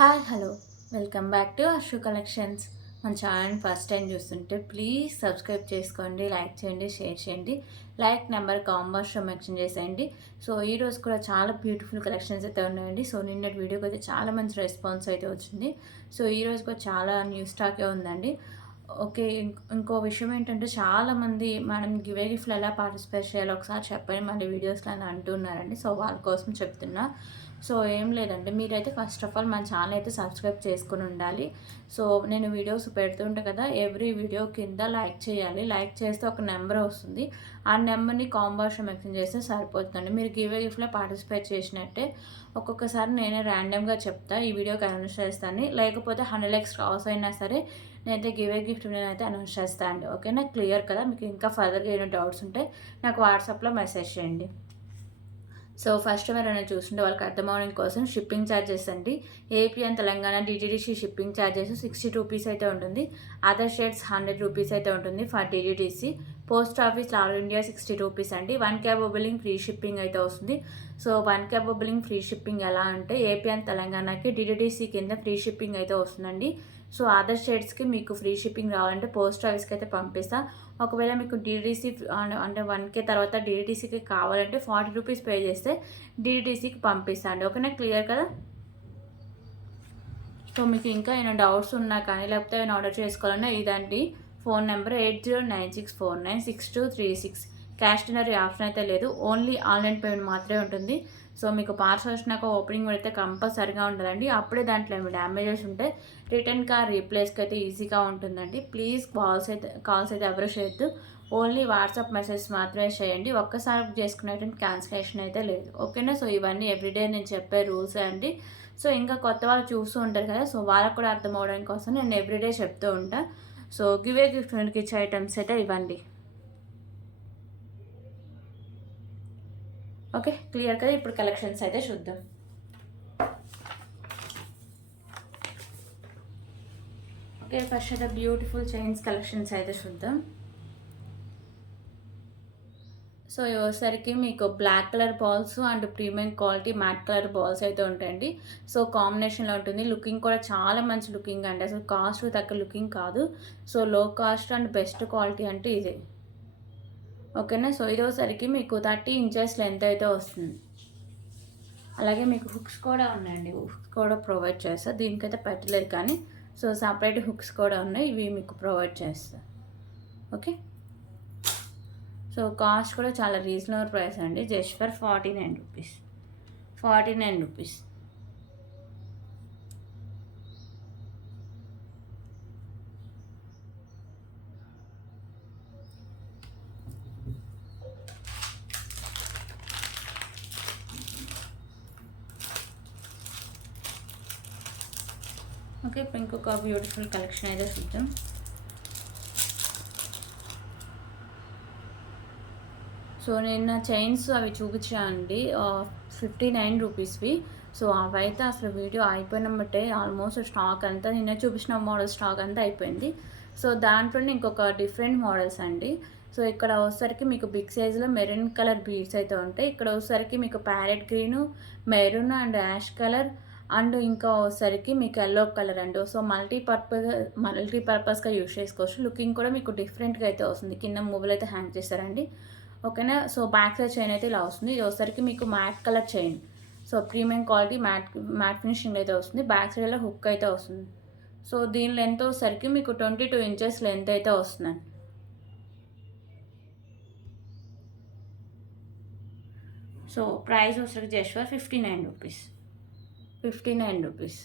Hi hello welcome back to Ashu collections. మన channel first time చూస్తుంటే please subscribe చేసుకోండి, like చేయండి, షేర్ చేయండి. లైక్ నెంబర్ కాంబర్స్లో మెన్షన్ చేసేయండి. సో ఈరోజు కూడా చాలా బ్యూటిఫుల్ కలెక్షన్స్ అయితే ఉన్నాయండి. సో నిన్నటి వీడియోకి అయితే చాలా మంచి రెస్పాన్స్ అయితే వచ్చింది. సో ఈరోజు కూడా చాలా న్యూ స్టాకే ఉందండి. ఓకే, ఇంకో విషయం ఏంటంటే చాలామంది మేడం గివే గిఫ్ట్లు ఎలా పార్టిసిపేట్ చేయాలో ఒకసారి చెప్పండి మళ్ళీ వీడియోస్లో అని అంటున్నారండి. సో వాళ్ళ కోసం చెప్తున్నా. సో ఏం లేదండి, మీరైతే ఫస్ట్ ఆఫ్ ఆల్ మన ఛానల్ అయితే సబ్స్క్రైబ్ చేసుకుని ఉండాలి. సో నేను వీడియోస్ పెడుతుంటా కదా, ఎవ్రీ వీడియో కింద లైక్ చేయాలి. లైక్ చేస్తే ఒక నెంబర్ వస్తుంది. ఆ నెంబర్ని కాంబర్స్లో మెన్షన్ చేస్తే సరిపోతుందండి. మీరు గివే గిఫ్ట్లో పార్టిసిపేట్ చేసినట్టే ఒక్కొక్కసారి నేనే ర్యాండమ్గా చెప్తా ఈ వీడియోకి అనౌన్స్ చేస్తాను. లేకపోతే 100 లైక్స్ క్రాస్ అయినా సరే నేనైతే గివే గిఫ్ట్ నేనైతే అనౌన్స్ చేస్తాను అండి. ఓకేనా, క్లియర్ కదా? మీకు ఇంకా ఫర్దర్గా ఏమైనా డౌట్స్ ఉంటే నాకు వాట్సాప్లో మెసేజ్ చేయండి. సో ఫస్ట్ ఎవరైనా చూస్తుంటే వాళ్ళకి అర్థమవడం కోసం షిప్పింగ్ ఛార్జెస్ అండి. AP and Telangana DTDC shipping charges 60 rupees అయితే ఉంటుంది. అదర్ స్టేట్స్ 100 రూపీస్ అయితే ఉంటుంది for DTDC. Post office all India 60 rupees అండి. 1 క్యాబ్ బిల్లింగ్ ఫ్రీ షిప్పింగ్ అయితే వస్తుంది. So 1 cab billing free shipping ఎలా అంటే ఏపీ అండ్ తెలంగాణకి డిటిడిసి కింద ఫ్రీ షిప్పింగ్ అయితే వస్తుందండి. సో అదర్ స్టేట్స్కి మీకు ఫ్రీ షిప్పింగ్ రావాలంటే పోస్ట్ ఆఫీస్కి అయితే పంపిస్తా. ఒకవేళ మీకు డీడీసీ అంటే 1K తర్వాత డీడీసీకి కావాలంటే 40 రూపీస్ పే చేస్తే డీడీసీకి పంపిస్తాండి. ఓకేనా, క్లియర్ కదా? సో మీకు ఇంకా ఏమైనా డౌట్స్ ఉన్నా కానీ లేకపోతే ఏమైనా ఆర్డర్ చేసుకోవాలన్నా ఇదండి phone number 8096496236. Cash delivery option అయితే లేదు, ఓన్లీ ఆన్లైన్ పేమెంట్ మాత్రమే ఉంటుంది. సో మీకు పార్సల్ వచ్చినాక ఓపెనింగ్ పెడితే కంపల్సరిగా ఉంటుందండి. అప్పుడే దాంట్లో ఏమి డ్యామేజెస్ ఉంటే రిటర్న్ కార్ రీప్లేస్కి అయితే ఈజీగా ఉంటుందండి. ప్లీజ్ కాల్స్ అయితే ఎవరు చేయొద్దు, ఓన్లీ వాట్సాప్ మెసేజ్ మాత్రమే చేయండి. ఒక్కసారి బుక్ చేసుకునేటువంటి క్యాన్సిలేషన్ అయితే లేదు. ఓకేనా? సో ఇవన్నీ ఎవ్రీడే నేను చెప్పే రూల్స్ అండి. సో ఇంకా కొత్త వాళ్ళు చూస్తూ ఉంటారు కదా, సో వాళ్ళకు కూడా అర్థం అవడం కోసం నేను ఎవ్రీడే చెప్తూ ఉంటాను. సో గివే గిఫ్ట్ ఇచ్చే ఐటమ్స్ అయితే ఇవ్వండి. ఓకే, క్లియర్ కదా? ఇప్పుడు కలెక్షన్స్ అయితే చూద్దాం. ఓకే, ఫస్ట్ అయితే బ్యూటిఫుల్ చైన్స్ కలెక్షన్స్ అయితే చూద్దాం. సో వచ్చేసరికి మీకు black colour balls and premium quality matte colour balls అయితే ఉంటాయండి. సో కాంబినేషన్లో ఉంటుంది. లుకింగ్ కూడా చాలా మంచి లుకింగ్ అండి, అసలు కాస్ట్ తక్కువ లుకింగ్ కాదు. సో లో కాస్ట్ అండ్ బెస్ట్ క్వాలిటీ అంటే ఇదే. ఓకేనా? సో ఇది వచ్చేసరికి మీకు 30 ఇంచెస్ లెంత్ అయితే వస్తుంది. అలాగే మీకు హుక్స్ కూడా ఉన్నాయండి, హుక్స్ కూడా ప్రొవైడ్ చేస్తా. దీనికైతే పెట్టలేదు కానీ సో సపరేట్ హుక్స్ కూడా ఉన్నాయి, ఇవి మీకు ప్రొవైడ్ చేస్తా. ఓకే, సో కాస్ట్ కూడా చాలా రీజనబుల్ ప్రైస్ అండి, just for 49 rupees. 49 rupees. Okay, ఇప్పుడు ఇంకొక బ్యూటిఫుల్ కలెక్షన్ అయితే చూద్దాం. సో నిన్న చైన్స్ అవి చూపించానండి, 59 రూపీస్వి. సో అవైతే అసలు వీడియో అయిపోయిన బట్టే ఆల్మోస్ట్ స్టాక్ అంతా నిన్న చూపించిన మోడల్ స్టాక్ అంతా అయిపోయింది. సో దాంట్లోనే ఇంకొక డిఫరెంట్ మోడల్స్ అండి. సో ఇక్కడ వచ్చేసరికి మీకు బిగ్ సైజులో మెరూన్ కలర్ బీడ్స్ అయితే ఉంటాయి. ఇక్కడ వచ్చేసరికి మీకు parrot green, maroon and ash colour and ఇంకా వచ్చేసరికి మీకు ఎల్లో కలర్ అండి. సో మల్టీపర్పస్గా యూజ్ చేసుకోవచ్చు. లుకింగ్ కూడా మీకు డిఫరెంట్గా అయితే వస్తుంది. కింద మూవీలు అయితే హ్యాంగ్ చేస్తారండి. ఓకేనా? సో బ్యాక్ సైడ్ చైన్ అయితే ఇలా వస్తుంది. ఇది వచ్చేసరికి మీకు mat colour chain. So premium quality matte finishing అయితే వస్తుంది. బ్యాక్ సైడ్లో హుక్ అయితే వస్తుంది. సో దీని లెంత్ వచ్చేసరికి మీకు 22 ఇంచెస్ లెంత్ అయితే వస్తుందండి. సో ప్రైస్ వచ్చేసరికి just for 59 rupees. 59 rupees.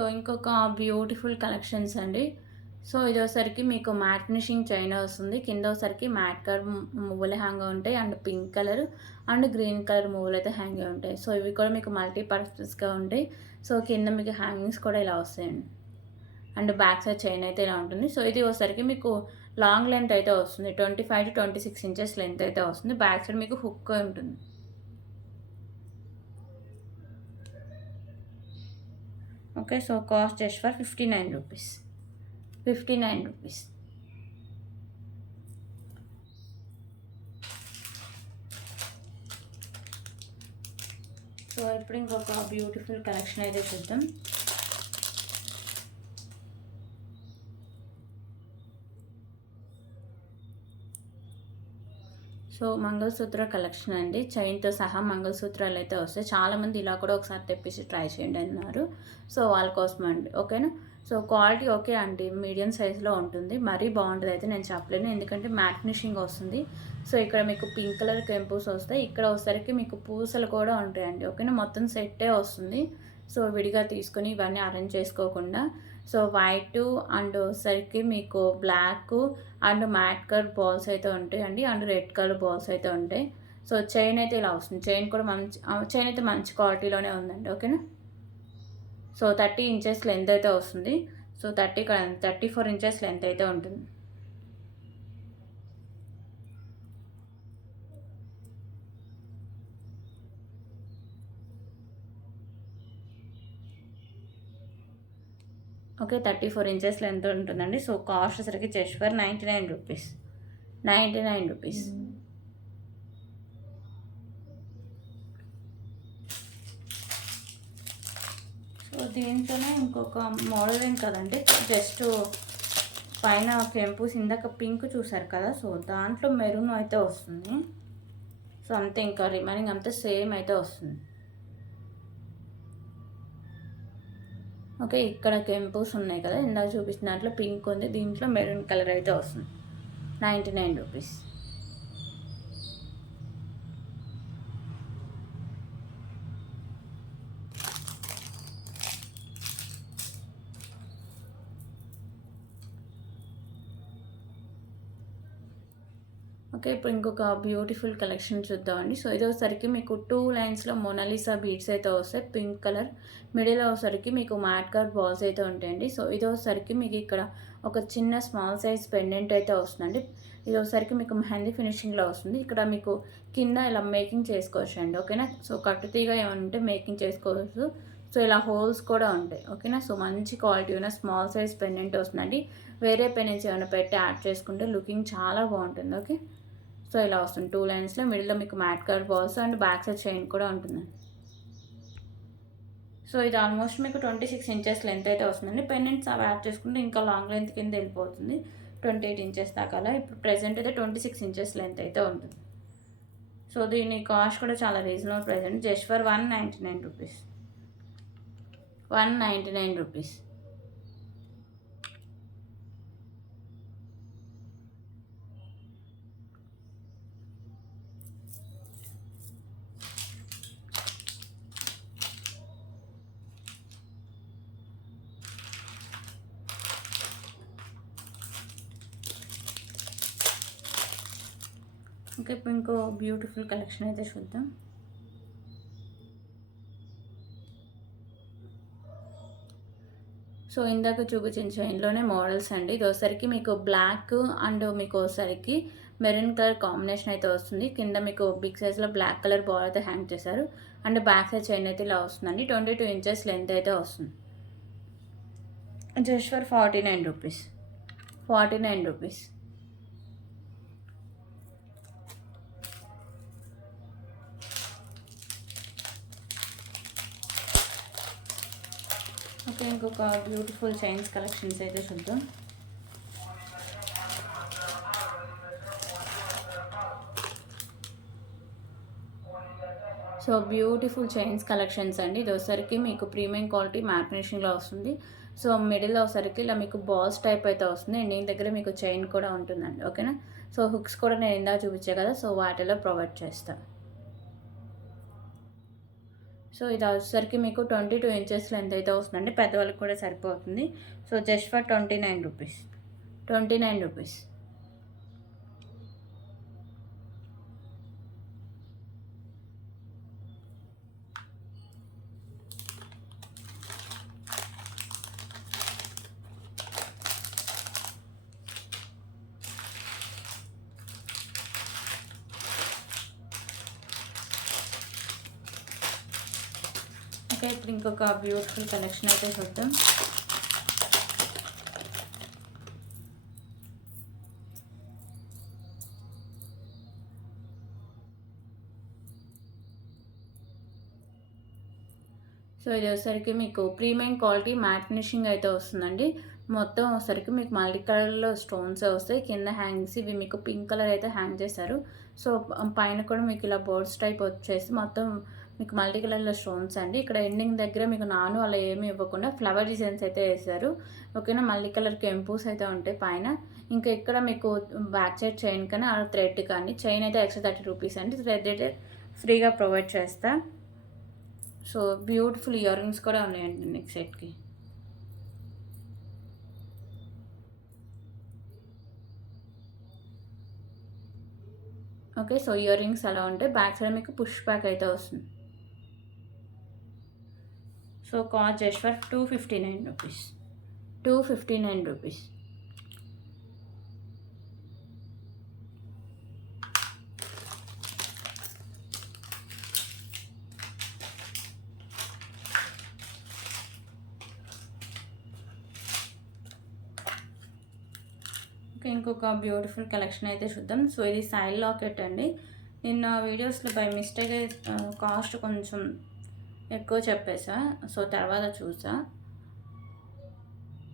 So ఇంకొక బ్యూటిఫుల్ కలెక్షన్స్ అండి. సో ఇది వచ్చేసరికి మీకు మ్యాట్ ఫినిషింగ్ చైన్ వస్తుంది. కింద వచ్చేసరికి మ్యాట్ కలర్ మువ్వలు హ్యాంగ్ ఉంటాయి and pink colour and green colour మువ్వలు అయితే హ్యాంగ్ ఉంటాయి. సో ఇవి కూడా మీకు మల్టీపర్పస్గా ఉంటాయి. సో కింద మీకు హ్యాంగింగ్స్ కూడా ఇలా వస్తాయండి అండ్ బ్యాక్ సైడ్ చైన్ అయితే ఇలా ఉంటుంది. సో ఇది వచ్చేసరికి మీకు లాంగ్ లెంత్ అయితే వస్తుంది. 25 to 26 ఇంచెస్ లెంత్ అయితే వస్తుంది. బ్యాక్ సైడ్ మీకు హుక్ ఉంటుంది. Okay, so cost just for 59 rupees. 59 rupees. So ఇప్పుడు ఇంకొక బ్యూటిఫుల్ కలెక్షన్ అయితే చూద్దాం. సో మంగళసూత్ర కలెక్షన్ అండి. చైన్తో సహా మంగళసూత్రాలు అయితే వస్తాయి. చాలామంది ఇలా కూడా ఒకసారి తెప్పించి ట్రై చేయండి అన్నారు. సో వాళ్ళ కోసం అండి. ఓకేనా. సో క్వాలిటీ ఓకే అండి, మీడియం సైజులో ఉంటుంది. మరీ బాగుంటుంది అయితే నేను చెప్పలేను, ఎందుకంటే మ్యాట్ ఫినిషింగ్ వస్తుంది. సో ఇక్కడ మీకు పింక్ కలర్ కెంపూస్ వస్తాయి. ఇక్కడ వచ్చేసరికి మీకు పూసలు కూడా ఉంటాయండి. ఓకేనా, మొత్తం సెట్టే వస్తుంది. సో విడిగా తీసుకొని ఇవన్నీ అరేంజ్ చేసుకోకుండా సో వైట్ అండ్ వచ్చేసరికి మీకు black and matte colour balls అయితే ఉంటాయండి అండ్ రెడ్ కలర్ బాల్స్ అయితే ఉంటాయి. సో చైన్ అయితే ఇలా వస్తుంది. చైన్ అయితే మంచి క్వాలిటీలోనే ఉందండి. ఓకేనా. సో 30 ఇంచెస్ లెంత్ అయితే వస్తుంది. సో 34 ఇంచెస్ లెంత్ అయితే ఉంటుంది. ఓకే, 34 ఇంచెస్ లెంత్ ఉంటుందండి. సో కాస్ట్ వచ్చరికి just for 99 rupees. 99 rupees. So దీంట్లోనే ఇంకొక మోడల్ ఏం కదండి, జస్ట్ పైన కెంపూస్ ఇందాక పింక్ చూసారు కదా, సో దాంట్లో మెరూన్ అయితే వస్తుంది. సో అంతే, ఇంకా రిమైనింగ్ అంతా సేమ్ అయితే వస్తుంది. ఓకే, ఇక్కడ కెంపూస్ ఉన్నాయి కదా, ఇందాక చూపించిన దాంట్లో పింక్ ఉంది, దీంట్లో మెరూన్ కలర్ అయితే వస్తుంది. 99 రూపీస్. ఓకే, ఇప్పుడు ఇంకొక బ్యూటిఫుల్ కలెక్షన్ చూద్దామండి. సో ఇది వచ్చేసరికి మీకు 2 లైన్స్లో మొనాలిసా బీడ్స్ అయితే వస్తాయి. పింక్ కలర్ మిడిల్ వచ్చేసరికి మీకు మ్యాట్ కలర్ బాల్స్ అయితే ఉంటాయండి. సో ఇది వచ్చేసరికి మీకు ఇక్కడ ఒక చిన్న స్మాల్ సైజ్ పెండెంట్ అయితే వస్తుందండి. ఇది వచ్చేసరికి మీకు మెహందీ ఫినిషింగ్లో వస్తుంది. ఇక్కడ మీకు కింద ఇలా మేకింగ్ చేసుకోవచ్చు అండి. ఓకేనా. సో కట్టుతీగా ఏమైనా ఉంటే మేకింగ్ చేసుకోవచ్చు. సో ఇలా హోల్స్ కూడా ఉంటాయి. ఓకేనా. సో మంచి క్వాలిటీ ఉన్న స్మాల్ సైజ్ పెండెంట్ వస్తుందండి. వేరే పెండెంట్స్ ఏమైనా పెట్టి యాడ్ చేసుకుంటే లుకింగ్ చాలా బాగుంటుంది. ఓకే, సో ఇలా వస్తుంది 2 లైన్స్లో. మిడిల్లో మీకు mat colour balls and back side chain కూడా ఉంటుంది. సో ఇది ఆల్మోస్ట్ మీకు 26 ఇంచెస్ లెంత్ అయితే వస్తుందండి. పెండెంట్స్ అవి యాడ్ చేసుకుంటే ఇంకా లాంగ్ లెంత్ కింద వెళ్ళిపోతుంది, 28 ఇంచెస్ దాకా. ఇప్పుడు ప్రెజెంట్ అయితే 26 ఇంచెస్ లెంత్ అయితే ఉంటుంది. సో దీని కాస్ట్ కూడా చాలా రీజనబుల్ ప్రైస్ అండి, just for 199 rupees. 199 rupees. Okay, ఇప్పుడు ఇంకో బ్యూటిఫుల్ కలెక్షన్ అయితే చూద్దాం. సో ఇందాక చూపించిన చైన్లోనే మోడల్స్ అండి. ఇది ఒకసారికి మీకు బ్లాక్ అండ్ మీకు ఒకసారికి మెరూన్ కలర్ కాంబినేషన్ అయితే వస్తుంది. కింద మీకు బిగ్ సైజ్లో బ్లాక్ కలర్ బాల్ అయితే హ్యాంగ్ చేశారు అండ్ బ్యాక్ సైడ్ చైన్ అయితే ఇలా వస్తుందండి. 22 ఇంచెస్ లెంత్ అయితే వస్తుంది. Just for 49 rupees. 49 rupees. Okay, ఇంకొక బ్యూటిఫుల్ చైన్స్ కలెక్షన్స్ అయితే చూద్దాం. సో బ్యూటిఫుల్ చైన్స్ కలెక్షన్స్ అండి. ఇది వచ్చరికి మీకు ప్రీమియం క్వాలిటీ మ్యాట్ ఫినిషింగ్లో వస్తుంది. సో మిడిల్లో వచ్చరికి ఇలా మీకు బాల్స్ టైప్ అయితే వస్తుంది. ఎండింగ్ దగ్గర మీకు చైన్ కూడా ఉంటుందండి. ఓకేనా. సో హుక్స్ కూడా నేను ఇందాక చూపించాను కదా, సో వాటిలో ప్రొవైడ్ చేస్తాను. సో ఇది వచ్చేసరికి మీకు 22 ఇంచెస్ లెంత్ అయితే వస్తుందండి. పెద్దవాళ్ళకి కూడా సరిపోతుంది. So just for 29 rupees. 29 rupees. Okay, ఇప్పుడు ఇంకొక బ్యూటిఫుల్ కలెక్షన్ అయితే చూద్దాం. సో ఇది వచ్చేసరికి మీకు ప్రీమియం క్వాలిటీ మ్యాట్ ఫినిషింగ్ అయితే వస్తుందండి. మొత్తం వచ్చేసరికి మీకు మల్టీ కలర్లో స్టోన్స్ వస్తాయి. కింద హ్యాంగ్స్ ఇవి మీకు పింక్ కలర్ అయితే హ్యాంగ్ చేశారు. సో పైన కూడా మీకు ఇలా బర్డ్స్ టైప్ వచ్చేసి మొత్తం మీకు మల్టీ కలర్లో స్టోన్స్ అండి. ఇక్కడ ఎండింగ్ దగ్గర మీకు నాను అలా ఏమీ ఇవ్వకుండా ఫ్లవర్ డిజైన్స్ అయితే వేశారు. ఓకేనా, మల్టీ కలర్ కెంపూస్ అయితే ఉంటాయి పైన. ఇంకా ఇక్కడ మీకు బ్యాక్ సైడ్ చైన్ కానీ ఆ థ్రెడ్ కానీ చైన్ అయితే ఎక్స్ట్రా 30 రూపీస్ అండి. థ్రెడ్ అయితే ఫ్రీగా ప్రొవైడ్ చేస్తా. సో బ్యూటిఫుల్ ఇయర్ రింగ్స్ కూడా ఉన్నాయండి నెక్స్ట్ సెట్కి. ఓకే, సో ఇయర్ రింగ్స్ అలా ఉంటాయి. బ్యాక్ సైడ్ మీకు పుష్ బ్యాక్ అయితే వస్తుంది. So cost just for 259 rupees. 259 rupees. Okay, ఇంకొక బ్యూటిఫుల్ కలెక్షన్ అయితే చూద్దాం. సో ఇది సైడ్ లాకెట్ అండి. నిన్న వీడియోస్లో బై మిస్టేక్ కాస్ట్ కొంచెం ఎక్కువ చెప్పేసా, సో తర్వాత చూసా.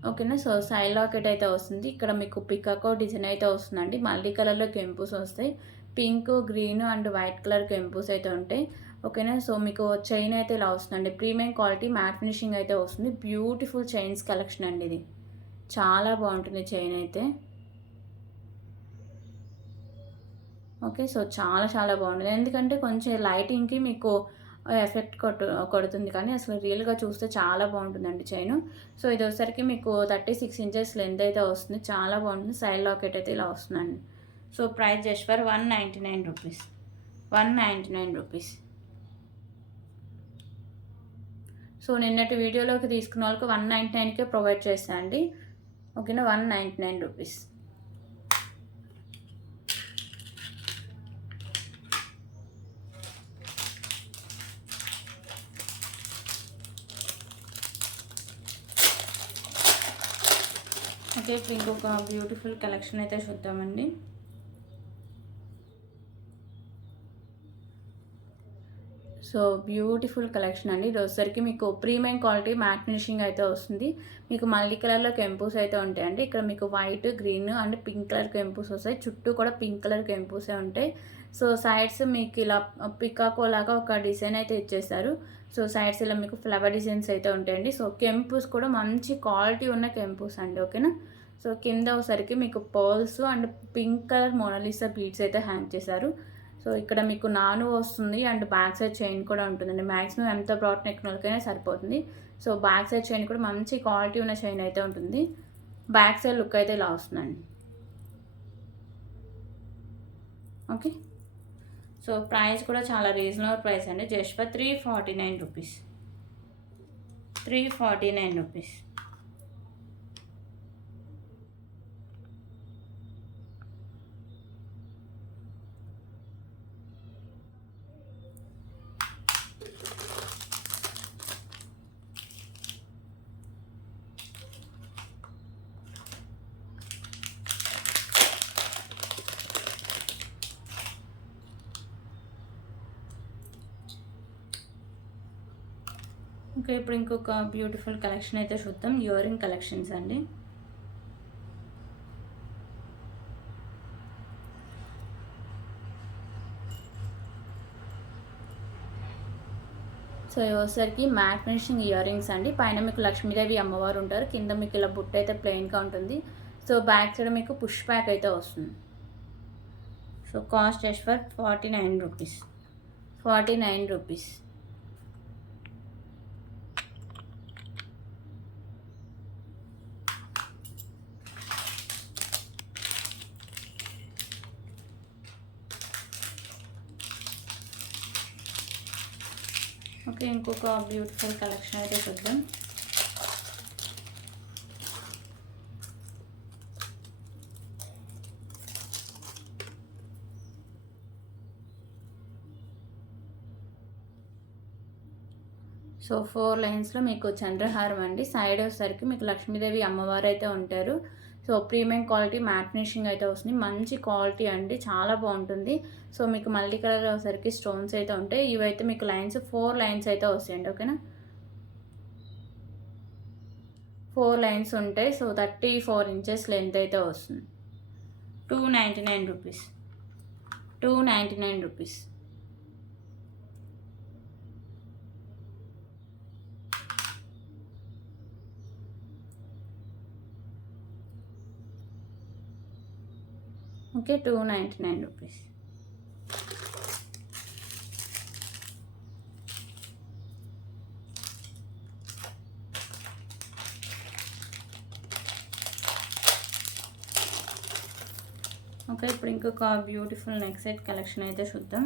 ఓకేనా, సో సైడ్ లాకెట్ అయితే వస్తుంది. ఇక్కడ మీకు పికాకో డిజైన్ అయితే వస్తుందండి. మల్టీ కలర్లో కెంపూస్ వస్తాయి. Pink, green and white colour కెంపూస్ అయితే ఉంటాయి. ఓకేనా, సో మీకు చైన్ అయితే ఇలా వస్తుందండి. ప్రీమియం క్వాలిటీ మ్యాట్ ఫినిషింగ్ అయితే వస్తుంది. బ్యూటిఫుల్ చైన్స్ కలెక్షన్ అండి. ఇది చాలా బాగుంటుంది చైన్ అయితే. ఓకే, సో చాలా చాలా బాగుంటుంది. ఎందుకంటే కొంచెం లైటింగ్కి మీకు ఎఫెక్ట్ కొడుతుంది, కానీ అసలు రియల్గా చూస్తే చాలా బాగుంటుందండి చైన్. సో ఇది వచ్చేసరికి మీకు 36 ఇంచెస్ లెంత్ అయితే వస్తుంది. చాలా బాగుంటుంది. సైడ్ లాకెట్ అయితే ఇలా వస్తుందండి. So price just for 199 rupees. 199 rupees. So నిన్నటి వీడియోలోకి తీసుకున్న వాళ్ళకి 199కే ప్రొవైడ్ చేస్తాను అండి. ఓకేనా, 199 రూపీస్. ఓకే, ఇప్పుడు ఇంకొక బ్యూటిఫుల్ కలెక్షన్ అయితే చూద్దామండి. సో బ్యూటిఫుల్ కలెక్షన్ అండి. ఇది వచ్చేసరికి మీకు ప్రీమియం క్వాలిటీ మ్యాట్ ఫినిషింగ్ అయితే వస్తుంది. మీకు మల్టీ కలర్లో కెంపూస్ అయితే ఉంటాయండి. ఇక్కడ మీకు white, green and pink colour కెంపూస్ వస్తాయి. చుట్టూ కూడా పింక్ కలర్ కెంపూసే ఉంటాయి. సో సైడ్స్ మీకు ఇలా పికాకో లాగా ఒక డిజైన్ అయితే ఇచ్చేస్తారు. సో సైడ్స్ ఇలా మీకు ఫ్లవర్ డిజైన్స్ అయితే ఉంటాయండి. సో కెంపూస్ కూడా మంచి క్వాలిటీ ఉన్న కెంపూస్ అండి. ఓకేనా, సో కింద ఒకసారికి మీకు pearls and pink colour Mona Lisa beads అయితే హ్యాంగ్ చేశారు. సో ఇక్కడ మీకు నాను వస్తుంది అండ్ బ్యాక్ సైడ్ చైన్ కూడా ఉంటుందండి. మ్యాక్సిమం ఎంత బ్రాడ్ నెక్ వాళ్ళకైనా సరిపోతుంది. సో బ్యాక్ సైడ్ చైన్ కూడా మంచి క్వాలిటీ ఉన్న చైన్ అయితే ఉంటుంది. బ్యాక్ సైడ్ లుక్ అయితే ఇలా వస్తుందండి. ఓకే, సో ప్రైస్ కూడా చాలా రీజనబుల్ ప్రైస్ అండి. Just for 349 rupees. 349 రూపీస్. ఇంకా ఇప్పుడు ఇంకొక బ్యూటిఫుల్ కలెక్షన్ అయితే చూద్దాం. ఇయర్ రింగ్ కలెక్షన్స్ అండి. సో వచ్చేసరికి మ్యాట్ ఫినిషింగ్ ఇయర్ రింగ్స్ అండి. పైన మీకు లక్ష్మీదేవి అమ్మవారు ఉంటారు. కింద మీకు ఇలా బుట్ట అయితే ప్లెయిన్గా ఉంటుంది. సో బ్యాక్ సైడ్ మీకు పుష్ బ్యాక్ అయితే వస్తుంది. So cost just for 49 rupees. 49 rupees. Okay, ఇంకొక బ్యూటిఫుల్ కలెక్షన్ అయితే చూద్దాం. సో 4 లైన్స్లో మీకు చంద్రహారం అండి. సైడ్ వచ్చేసరికి మీకు లక్ష్మీదేవి అమ్మవారు అయితే ఉంటారు. So premium quality matte finishing అయితే వస్తుంది. మంచి క్వాలిటీ అండి, చాలా బాగుంటుంది. సో మీకు మల్టీ కలర్ వచ్చేసరికి స్టోన్స్ అయితే ఉంటాయి. ఇవైతే మీకు లైన్స్ 4 లైన్స్ అయితే వస్తాయండి. ఓకేనా, 4 లైన్స్ ఉంటాయి. సో 34 ఇంచెస్ లెంత్ అయితే వస్తుంది. 299 rupees, 299 rupees. Okay, 299 rupees. Okay, ఇప్పుడు ఇంకొక బ్యూటిఫుల్ నెక్ సెట్ కలెక్షన్ అయితే చూద్దాం.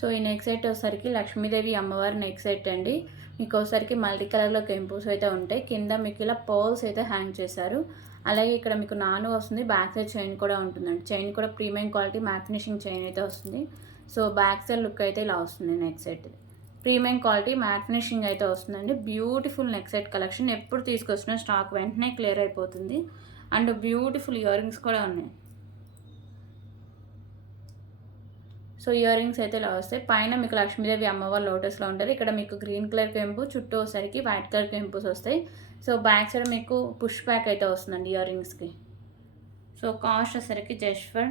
సో ఈ నెక్ సెట్ వచ్చేసరికి లక్ష్మీదేవి అమ్మవారి నెక్ సెట్ అండి. మీకు ఒకసారికి మల్టీ కలర్లో కెంపుస్ అయితే ఉంటాయి. కింద మీకు ఇలా పర్ల్స్ అయితే హ్యాంగ్ చేశారు. అలాగే ఇక్కడ మీకు నాను వస్తుంది. బ్యాక్ సైడ్ చైన్ కూడా ఉంటుందండి. చైన్ కూడా premium quality mat finishing chain అయితే వస్తుంది. సో బ్యాక్ సైడ్ లుక్ అయితే ఇలా వస్తుంది. Neck set premium quality matte finishing అయితే వస్తుందండి. Beautiful neck set collection. ఎప్పుడు తీసుకొచ్చినా స్టాక్ వెంటనే క్లియర్ అయిపోతుంది. అండ్ బ్యూటిఫుల్ ఇయర్ రింగ్స్ కూడా ఉన్నాయి. సో ఇయర్ రింగ్స్ అయితే ఇలా వస్తాయి. పైన మీకు లక్ష్మీదేవి అమ్మవారు లోటస్లో ఉంటారు. ఇక్కడ మీకు గ్రీన్ కలర్ కెంపు, చుట్టూ వచ్చేసరికి వైట్ కలర్ కెంపుస్ వస్తాయి. సో బ్యాక్ సైడ్ మీకు పుష్ బ్యాక్ అయితే వస్తుందండి ఇయర్ రింగ్స్కి. సో కాస్ట్ వచ్చేసరికి just for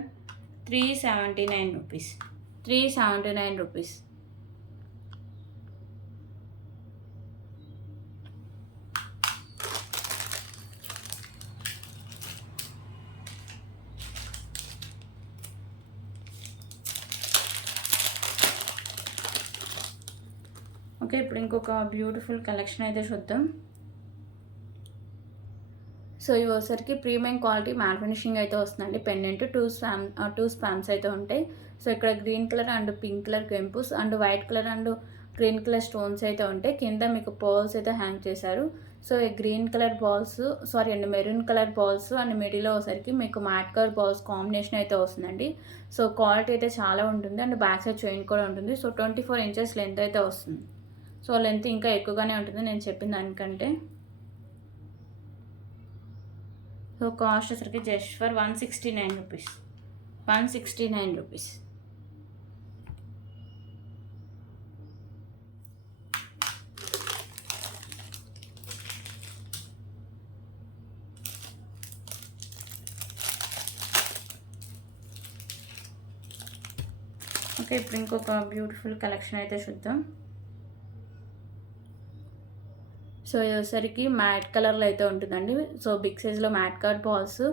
379 rupees, 379 rupees. Okay, ఇప్పుడు ఇంకొక బ్యూటిఫుల్ కలెక్షన్ అయితే చూద్దాం. సో ఇవి వచ్చరికి ప్రీమియం క్వాలిటీ మ్యాట్ ఫినిషింగ్ అయితే వస్తుందండి. పెండెంట్ టూ స్పామ్స్ అయితే ఉంటాయి. సో ఇక్కడ green colour and pink colour కెంపుస్ and white colour and green colour stones అయితే ఉంటాయి. కింద మీకు పర్ల్స్ అయితే హ్యాంగ్ చేశారు. సో ఈ green colour balls and maroon colour balls and మిడిల్లో వచ్చరికి మీకు మ్యాట్ కలర్ బాల్స్ కాంబినేషన్ అయితే వస్తుందండి. సో క్వాలిటీ అయితే చాలా ఉంటుంది. అండ్ బ్యాక్ సైడ్ చైన్ కూడా ఉంటుంది. సో 24 ఇంచెస్ లెంత్ అయితే వస్తుంది. సో లెంత్ ఇంకా ఎక్కువగానే ఉంటుంది నేను చెప్పిన దానికంటే. సో కాస్ట్ వచ్చరికి just for 169 rupees, 169 rupees. Okay, ఇప్పుడు ఇంకొక బ్యూటిఫుల్ కలెక్షన్ అయితే చూద్దాం. సో వచ్చేసరికి మ్యాట్ కలర్లో అయితే ఉంటుందండి. సో బిగ్ సైజ్లో మ్యాట్ కలర్ బాల్స్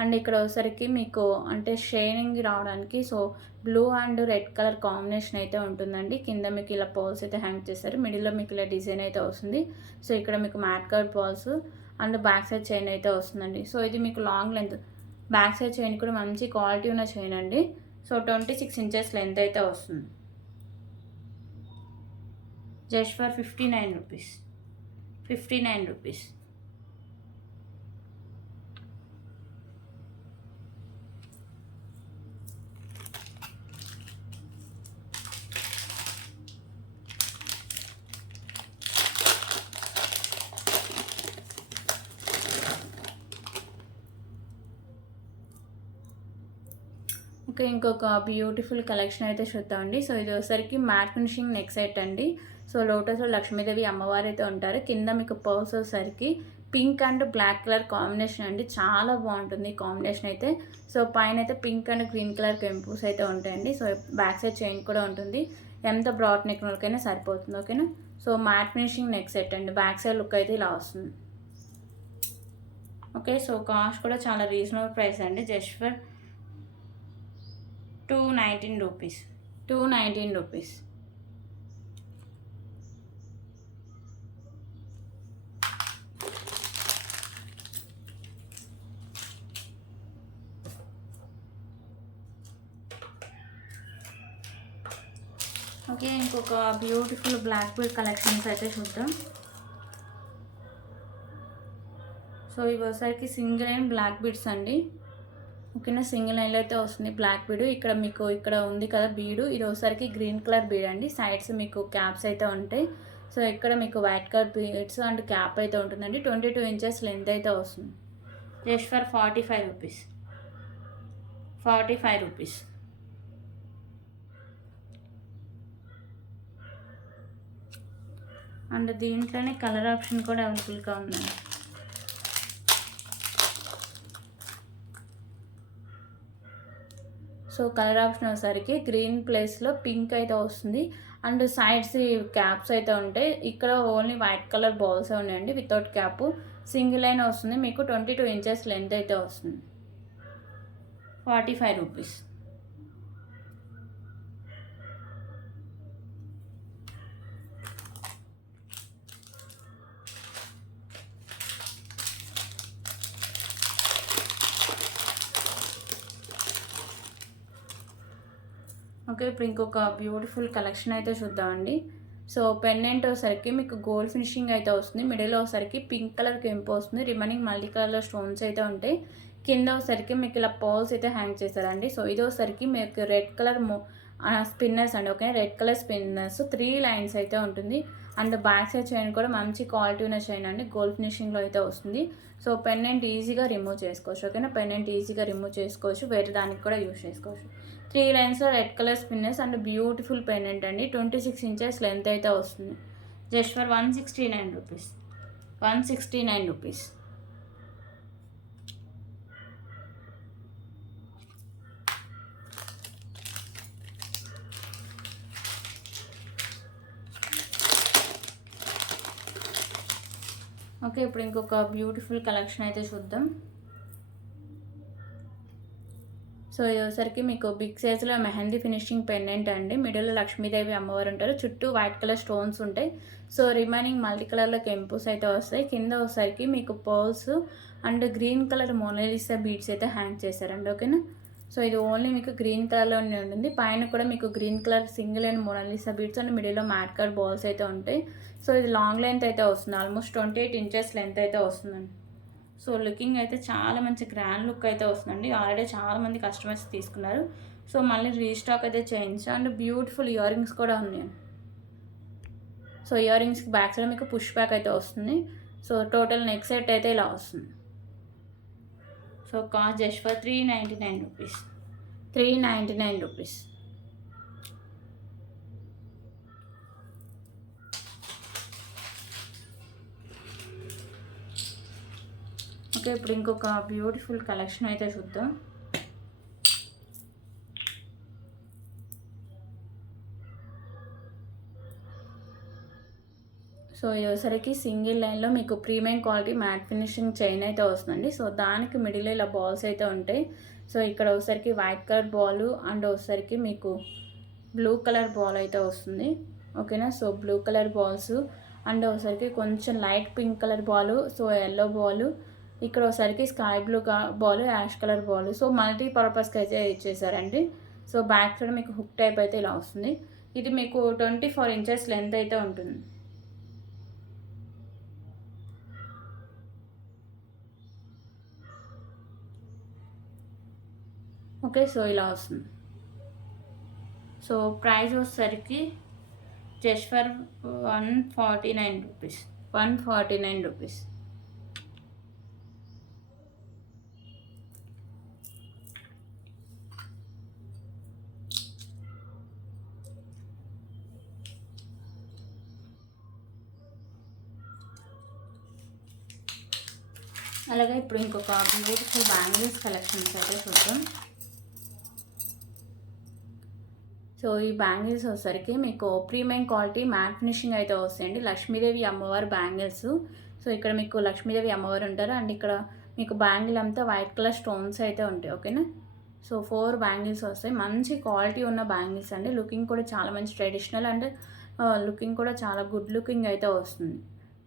అండ్ ఇక్కడ వచ్చేసరికి మీకు అంటే షైనింగ్ రావడానికి so blue and red colour combination అయితే ఉంటుందండి. కింద మీకు ఇలా బాల్స్ అయితే హ్యాంగ్ చేస్తారు. మిడిల్లో మీకు ఇలా డిజైన్ అయితే వస్తుంది. సో ఇక్కడ మీకు mat colour balls and back side chain అయితే వస్తుందండి. సో ఇది మీకు long length, back side chain కూడా మంచి క్వాలిటీ ఉన్న చైన్ అండి. సో 26 ఇంచెస్ లెంత్ అయితే వస్తుంది. Just for 59 rupees, 59 rupees. Okay, ఇంకొక బ్యూటిఫుల్ కలెక్షన్ అయితే చూద్దామండి. సో ఇది వచ్చేసరికి మ్యాట్ ఫినిషింగ్ నెక్ సెట్ అండి. సో లోటస్లో లక్ష్మీదేవి అమ్మవారు అయితే ఉంటారు. కింద మీకు పర్ల్స్ వచ్చేసరికి pink and black colour combination అండి. చాలా బాగుంటుంది కాంబినేషన్ అయితే. సో పైన అయితే పింక్ అండ్ గ్రీన్ కలర్ కెంపుస్ అయితే ఉంటాయండి. సో బ్యాక్ సైడ్ చైన్ కూడా ఉంటుంది. ఎంత బ్రాడ్ నెక్ వాళ్ళకైనా సరిపోతుంది. ఓకేనా, so mat finishing neck set అండి. బ్యాక్ సైడ్ లుక్ అయితే ఇలా వస్తుంది. ఓకే, సో కాస్ట్ కూడా చాలా రీజనబుల్ ప్రైస్ అండి. Just for 219 rupees, 219 rupees. Okay, ఇంకొక బ్యూటిఫుల్ బ్లాక్ బీడ్ కలెక్షన్స్ అయితే చూద్దాం. సో ఇవి ఒకసారికి సింగిల్ లైన్ బ్లాక్ బీడ్స్ అండి. ఓకేనా, సింగిల్ లైన్లో అయితే వస్తుంది బ్లాక్ బీడు. ఇక్కడ మీకు ఇక్కడ ఉంది కదా బీడు, ఇది ఒకసారికి గ్రీన్ కలర్ బీడ్ అండి. సైడ్స్ మీకు క్యాప్స్ అయితే ఉంటాయి. సో ఇక్కడ మీకు white colour beads and cap అయితే ఉంటుందండి. 22 ఇంచెస్ లెంత్ అయితే వస్తుంది. Just for 45 rupees. 45 rupees. And దీంట్లోనే కలర్ ఆప్షన్ కూడా అవైలబుల్గా ఉందండి. సో కలర్ ఆప్షన్ వచ్చేసరికి గ్రీన్ ప్లేస్లో పింక్ అయితే వస్తుంది. అండ్ సైడ్స్ క్యాప్స్ అయితే ఉంటాయి. ఇక్కడ ఓన్లీ వైట్ కలర్ బాల్స్ ఉన్నాయండి వితౌట్ క్యాప్. సింగిల్ లైన్ వస్తుంది మీకు. 22 ఇంచెస్ లెంత్ అయితే వస్తుంది. 45 రూపీస్. ఓకే, ఇప్పుడు ఇంకొక బ్యూటిఫుల్ కలెక్షన్ అయితే చూద్దామండి. సో పెండెంట్ వచ్చేసరికి మీకు గోల్డ్ ఫినిషింగ్ అయితే వస్తుంది. మిడిల్లో వచ్చేసరికి పింక్ కలర్ కెంపు వస్తుంది. రిమైనింగ్ మల్టీ కలర్ స్టోన్స్ అయితే ఉంటాయి. కింద వచ్చేసరికి మీకు ఇలా పర్ల్స్ అయితే హ్యాంగ్ చేశారండి. సో ఇది వచ్చేసరికి మీకు రెడ్ కలర్ స్పిన్నర్స్ అండి. Okay, red colour spinners 3 lines అయితే ఉంటుంది. అండ్ బ్యాక్ సైడ్ చైన్ కూడా మంచి క్వాలిటీ ఉన్న చైన్ అండి. గోల్డ్ ఫినిషింగ్లో అయితే వస్తుంది. సో పెండెంట్ ఈజీగా రిమూవ్ చేసుకోవచ్చు. ఓకేనా, పెండెంట్ ఈజీగా రిమూవ్ చేసుకోవచ్చు. వేరే దానికి కూడా యూజ్ చేసుకోవచ్చు. 3 లైన్స్లో red colour spinners and beautiful pendant అండి. 26 ఇంచెస్ లెంత్ అయితే వస్తుంది. Just for 169 rupees. 169 rupees. Okay, ఇప్పుడు ఇంకొక బ్యూటిఫుల్ కలెక్షన్ అయితే చూద్దాం. సో ఇదొసరికి మీకు బిగ్ సైజ్లో మెహందీ ఫినిషింగ్ పెండెంట్ అండి. మిడిల్లో లక్ష్మీదేవి అమ్మవారు ఉంటారు. చుట్టూ వైట్ కలర్ స్టోన్స్ ఉంటాయి. సో రిమైనింగ్ మల్టీ కలర్లో కెంపుస్ అయితే వస్తాయి. కింద వచ్చేసరికి మీకు pearls and green colour Mona Lisa beads అయితే హ్యాంగ్ చేశారండి. ఓకేనా, సో ఇది ఓన్లీ మీకు గ్రీన్ కలర్లోనే ఉంటుంది. పైన కూడా మీకు green colour single and Mona Lisa beads and మిడిల్లో మ్యాట్ కలర్ బాల్స్ అయితే ఉంటాయి. సో ఇది లాంగ్ లెంత్ అయితే వస్తుంది. ఆల్మోస్ట్ 28 ఇంచెస్ లెంత్ అయితే వస్తుందండి. సో లుకింగ్ అయితే చాలా మంచి గ్రాండ్ లుక్ అయితే వస్తుందండి. ఆల్రెడీ చాలామంది కస్టమర్స్ తీసుకున్నారు. సో మళ్ళీ రీస్టాక్ అయితే చేయించా. అండ్ బ్యూటిఫుల్ ఇయర్ రింగ్స్ కూడా ఉన్నాయి. సో ఇయర్ రింగ్స్కి బ్యాక్ సైడ్ మీకు పుష్ బ్యాక్ అయితే వస్తుంది. సో టోటల్ నెక్ సెట్ అయితే ఇలా వస్తుంది. So cost just for 399 rupees. 399 rupees. Okay, ఇప్పుడు ఇంకొక బ్యూటిఫుల్ కలెక్షన్ అయితే చూద్దాం. సో ఇది వచ్చరికి సింగిల్ లైన్లో మీకు premium quality mat finishing chain అయితే వస్తుందండి. సో దానికి మిడిల్ ఇలా బాల్స్ అయితే ఉంటాయి. సో ఇక్కడ ఒకసారికి వైట్ కలర్ బాల్ అండ్ ఒకసారికి మీకు బ్లూ కలర్ బాల్ అయితే వస్తుంది. ఓకేనా, so blue colour balls and ఒకసారికి కొంచెం light pink colour ball, so yellow ball, ఇక్కడ ఒకసారికి sky blue ball, ash colour ball. So multi పర్పస్కి అయితే ఇచ్చేసారండి. సో బ్యాక్ సైడ్ మీకు హుక్ టైప్ అయితే ఇలా వస్తుంది. ఇది మీకు 24 ఇంచెస్ లెంత్ అయితే ఉంటుంది. ఓకే, సో ఇలా వస్తుంది. సో ప్రైస్ వచ్చేసరికి జస్ట్ ఫర్ 149 రూపీస్. 149 రూపీస్. అలాగే ఇప్పుడు ఇంకొక బ్యూటిఫుల్ బ్యాంగిల్స్ కలెక్షన్స్ అయితే చూద్దాం. సో ఈ బ్యాంగిల్స్ వచ్చేసరికి మీకు ప్రీమియం క్వాలిటీ మ్యాట్ ఫినిషింగ్ అయితే వస్తాయండి. లక్ష్మీదేవి అమ్మవారు బ్యాంగిల్స్. సో ఇక్కడ మీకు లక్ష్మీదేవి అమ్మవారు ఉంటారు. అండ్ ఇక్కడ మీకు బ్యాంగిల్ అంతా వైట్ కలర్ స్టోన్స్ అయితే ఉంటాయి. ఓకేనా, సో 4 బ్యాంగిల్స్ వస్తాయి. మంచి క్వాలిటీ ఉన్న బ్యాంగిల్స్ అండి. లుకింగ్ కూడా చాలా మంచి ట్రెడిషనల్ అండ్ లుకింగ్ కూడా చాలా గుడ్ లుకింగ్ అయితే వస్తుంది.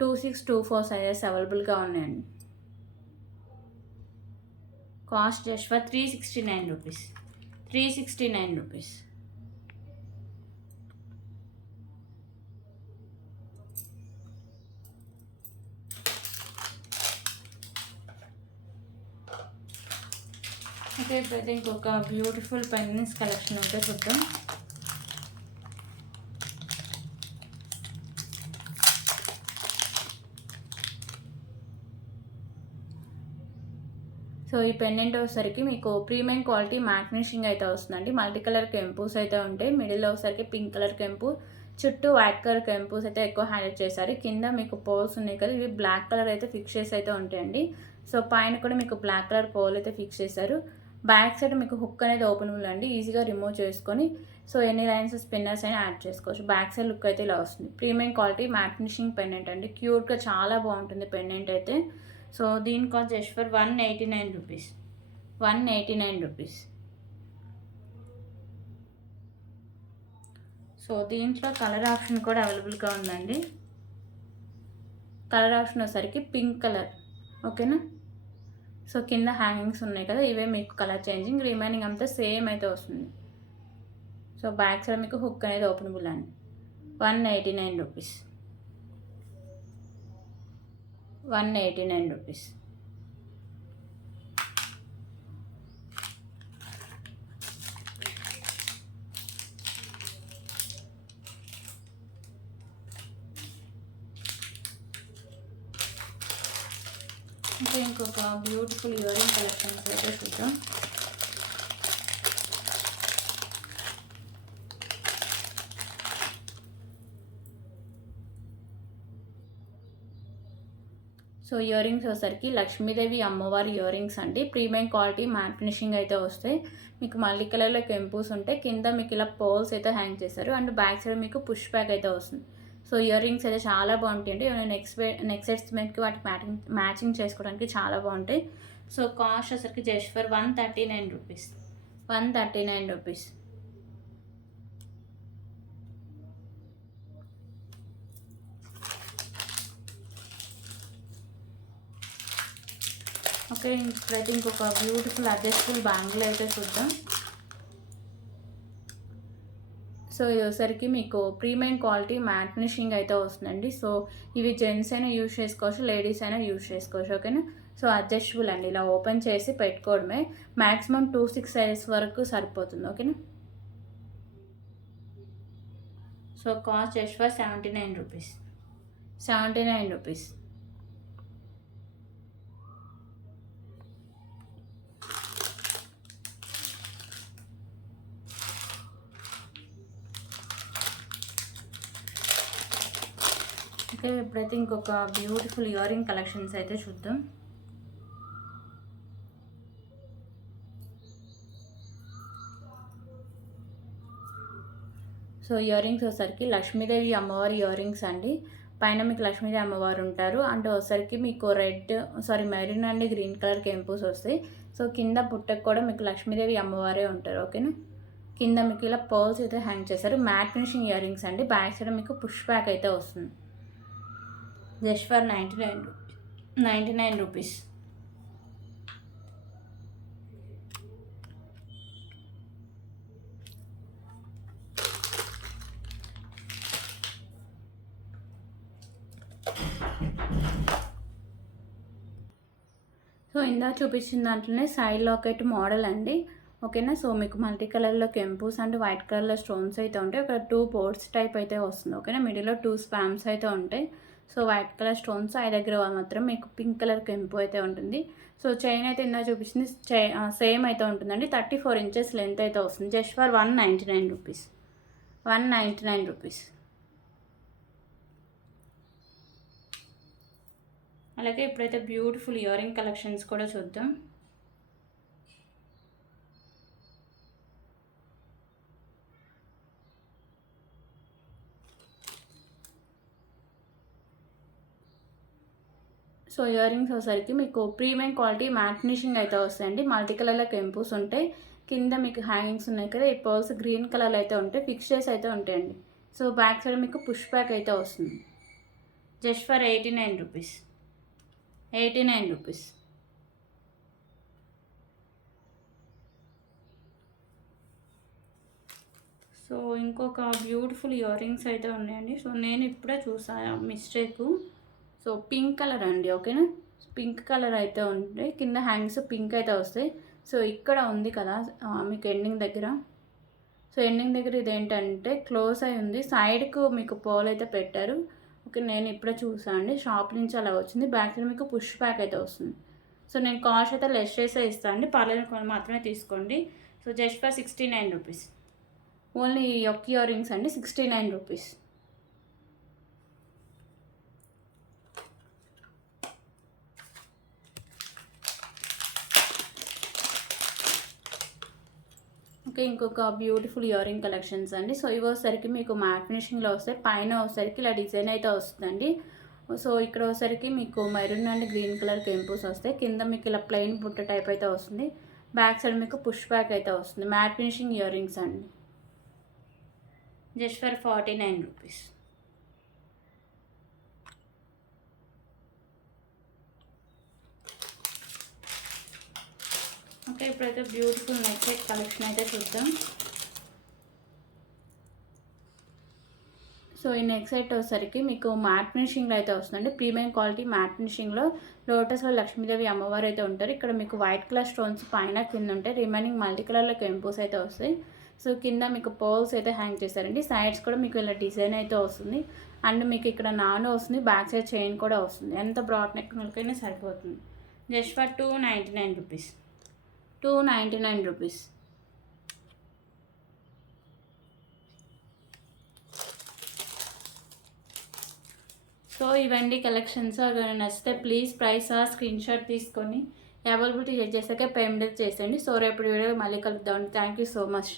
2624 సైజెస్ అవైలబుల్గా ఉన్నాయండి. Cost just for 369 rupees. 369 rupees. Okay, ఇప్పుడైతే ఇంకొక బ్యూటిఫుల్ పెండెంట్స్ కలెక్షన్ అయితే చూద్దాం. సో ఈ పెండెంట్ వచ్చేసరికి మీకు ప్రీమియం క్వాలిటీ మ్యాట్ ఫినిషింగ్ అయితే వస్తుందండి. మల్టీ కలర్ కెంపూస్ అయితే ఉంటాయి. మిడిల్లో వచ్చేసరికి పింక్ కలర్ కెంపు, చుట్టూ వైట్ కలర్ కెంపూస్ అయితే ఎక్కువ హైలైట్ చేశారు. కింద మీకు పోల్స్ ఉన్నాయి కదా, ఇవి బ్లాక్ కలర్ అయితే ఫిక్స్ చేసి అయితే ఉంటాయండి. సో పైన కూడా మీకు బ్లాక్ కలర్ పోల్ అయితే ఫిక్స్ చేశారు. బ్యాక్ సైడ్ మీకు హుక్ అనేది ఓపెనబుల్ అండి, ఈజీగా రిమూవ్ చేసుకొని సో ఎన్ని లైన్స్ స్పిన్నర్స్ అయినా యాడ్ చేసుకోవచ్చు. బ్యాక్ సైడ్ లుక్ అయితే ఇలా వస్తుంది. Premium quality matte finishing pendant అండి, క్యూట్గా చాలా బాగుంటుంది పెండెంట్ అయితే. సో దీని cost just for 189 rupees. 189 rupees. So దీంట్లో కలర్ ఆప్షన్ కూడా అవైలబుల్గా ఉందండి. కలర్ ఆప్షన్ వచ్చేసరికి పింక్ కలర్, ఓకేనా. సో కింద హ్యాంగింగ్స్ ఉన్నాయి కదా, ఇవే మీకు కలర్ చేంజింగ్, రిమైనింగ్ అంతా సేమ్ అయితే వస్తుంది. సో బ్యాక్ సైడ్ మీకు హుక్ అనేది ఓపెనబుల్ అండి. 189 రూపీస్. 189 రూపీస్. ఇంకా ఇంకొక బ్యూటిఫుల్ ఇయరింగ్ కలెక్షన్స్ అయితే చూద్దాం. సో ఇయర్ రింగ్స్ వచ్చేసరికి లక్ష్మీదేవి అమ్మవారి ఇయర్ రింగ్స్ అండి. ప్రీమియం క్వాలిటీ మ్యాట్ ఫినిషింగ్ అయితే వస్తాయి. మీకు మల్టీ కలర్లో కెంపూస్ ఉంటాయి. కింద మీకు ఇలా పోల్స్ అయితే హ్యాంగ్ చేస్తారు. అండ్ బ్యాక్ సైడ్ మీకు పుష్ బ్యాక్ అయితే వస్తుంది. సో ఇయర్ రింగ్స్ అయితే చాలా బాగుంటాయండి. నెక్ సెట్స్ మీదకి వాటికి మ్యాచింగ్ చేసుకోవడానికి చాలా బాగుంటాయి. సో కాస్ట్ వచ్చేసరికి just for 139 rupees. 139 rupees. Okay, ఇప్పుడైతే ఇంకొక బ్యూటిఫుల్ అడ్జస్టబుల్ బ్యాంగిల్ అయితే చూద్దాం. సో ఇది వచ్చేసరికి మీకు ప్రీమియం క్వాలిటీ మ్యాట్ ఫినిషింగ్ అయితే వస్తుందండి. సో ఇవి జెంట్స్ అయినా యూజ్ చేసుకోవచ్చు, లేడీస్ అయినా యూజ్ చేసుకోవచ్చు, ఓకేనా. సో అడ్జస్టబుల్ అండి, ఇలా ఓపెన్ చేసి పెట్టుకోవడమే. మ్యాక్సిమం 2-6 సైజెస్ వరకు సరిపోతుంది, ఓకేనా. So cost just for 79 rupees. 79 rupees. Okay, ఇప్పుడైతే ఇంకొక బ్యూటిఫుల్ ఇయరింగ్ కలెక్షన్స్ అయితే చూద్దాం. సో ఇయర్ రింగ్స్ వచ్చేసరికి లక్ష్మీదేవి అమ్మవారి ఇయర్ రింగ్స్ అండి. పైన మీకు లక్ష్మీదేవి అమ్మవారు ఉంటారు. అండ్ వచ్చేసరికి మీకు మెరూన్ అండ్ గ్రీన్ కలర్ కెంపూస్ వస్తాయి. సో కింద పుట్టకు కూడా మీకు లక్ష్మీదేవి అమ్మవారే ఉంటారు, ఓకేనా. కింద మీకు ఇలా పర్ల్స్ అయితే హ్యాంగ్ చేస్తారు. మ్యాట్ ఫినిషింగ్ ఇయర్ రింగ్స్ అండి. బ్యాక్ సైడ్ మీకు పుష్ బ్యాక్ అయితే వస్తుంది. Just for 99 rupees. సో ఇందాక చూపించిన దాంట్లోనే సైడ్ లాకెట్ మోడల్ అండి, ఓకేనా. సో మీకు మల్టీ కలర్లో కెంపూస్ అండ్ వైట్ కలర్లో స్టోన్స్ అయితే ఉంటాయి. ఒక 2 పోర్ట్స్ టైప్ అయితే వస్తుంది, ఓకేనా. మిడిల్లో 2 స్పామ్స్ అయితే ఉంటాయి. So white colour stones I దగ్గర మాత్రం మీకు పింక్ కలర్ కెంపు అయితే ఉంటుంది. సో చైన్ అయితే ఇందా చూపించింది సేమ్ అయితే ఉంటుందండి. 34 ఇంచెస్ లెంత్ అయితే వస్తుంది. Just for 199 rupees. 199 రూపీస్. అలాగే ఇప్పుడైతే బ్యూటిఫుల్ ఇయరింగ్ కలెక్షన్స్ కూడా చూద్దాం. సో ఇయర్ రింగ్స్ వచ్చేసరికి మీకు ప్రీమియం క్వాలిటీ మ్యాట్ ఫినిషింగ్ అయితే వస్తాయండి. మల్టీ కలర్లో కెంపూస్ ఉంటాయి. కింద మీకు హ్యాంగింగ్స్ ఉన్నాయి కదా, ఈ పర్ల్స్ గ్రీన్ కలర్లో అయితే ఉంటాయి. ఫిక్స్చర్స్ అయితే ఉంటాయండి. సో బ్యాక్ సైడ్ మీకు పుష్ బ్యాక్ అయితే వస్తుంది. Just for 89 rupees. 89 rupees. So ఇంకొక బ్యూటిఫుల్ ఇయర్ రింగ్స్ అయితే ఉన్నాయండి. సో నేను ఇప్పుడే చూసాను మిస్టేక్. సో పింక్ కలర్ అండి, ఓకేనా. పింక్ కలర్ అయితే ఉంటాయి. కింద హ్యాంగ్స్ పింక్ అయితే వస్తాయి. సో ఇక్కడ ఉంది కదా మీకు ఎండింగ్ దగ్గర. సో ఎండింగ్ దగ్గర ఇదేంటంటే క్లోజ్ అయి ఉంది, సైడ్కు మీకు పోల్ అయితే పెట్టారు. ఓకే, నేను ఇప్పుడే చూసాను అండి, షాప్ నుంచి అలా వచ్చింది. బ్యాక్ సైడ్ మీకు పుష్ బ్యాక్ అయితే వస్తుంది. సో నేను కాస్ట్ అయితే లెస్ చేసే ఇస్తాను అండి, పర్లేదు మాత్రమే తీసుకోండి. So just for 69 rupees only యొక్క ఇయర్ రింగ్స్ అండి, 69 రూపీస్. ఓకే, ఇంకొక బ్యూటిఫుల్ ఇయర్ రింగ్ కలెక్షన్స్ అండి. సో ఇవి వచ్చేసరికి మీకు మ్యాట్ ఫినిషింగ్లో వస్తాయి. పైన వచ్చేసరికి ఇలా డిజైన్ అయితే వస్తుందండి. సో ఇక్కడ వచ్చేసరికి మీకు మెరూన్ అండ్ గ్రీన్ కలర్ కెంపూస్ వస్తాయి. కింద మీకు ఇలా ప్లెయిన్ బుట్ట టైప్ అయితే వస్తుంది. బ్యాక్ సైడ్ మీకు పుష్ బ్యాక్ అయితే వస్తుంది. మ్యాట్ ఫినిషింగ్ ఇయర్ రింగ్స్ అండి, జస్ట్ ఫర్ 49 రూపీస్. ఓకే, ఇప్పుడైతే బ్యూటిఫుల్ నెక్ సెట్ కలెక్షన్ అయితే చూద్దాం. సో ఈ నెక్ సెట్ వచ్చేసరికి మీకు మ్యాట్ ఫినిషింగ్లో అయితే వస్తుందండి. ప్రీమియం క్వాలిటీ మ్యాట్ ఫినిషింగ్లో లోటస్లో లక్ష్మీదేవి అమ్మవారు అయితే ఉంటారు. ఇక్కడ మీకు వైట్ కలర్ స్టోన్స్ పైన కింద ఉంటాయి. రిమైనింగ్ మల్టీ కలర్లో కెంపోస్ అయితే వస్తాయి. సో కింద మీకు పర్ల్స్ అయితే హ్యాంగ్ చేశారండి. సైడ్స్ కూడా మీకు ఇలా డిజైన్ అయితే వస్తుంది. అండ్ మీకు ఇక్కడ నాను వస్తుంది, బ్యాక్ సైడ్ చైన్ కూడా వస్తుంది. ఎంత బ్రాడ్ నెక్ వాళ్ళకైనా సరిపోతుంది. Just for 299 rupees. 299 rupees. So ఇవండి కలెక్షన్స్. అవి నచ్చితే ప్లీజ్ ప్రైస్ స్క్రీన్ షాట్ తీసుకొని అవైలబిలిటీ చెక్ చేసాక పేమెంట్ చేసేయండి. సో రేపు వీడియో మళ్ళీ కలుద్దామండి. Thank you so much.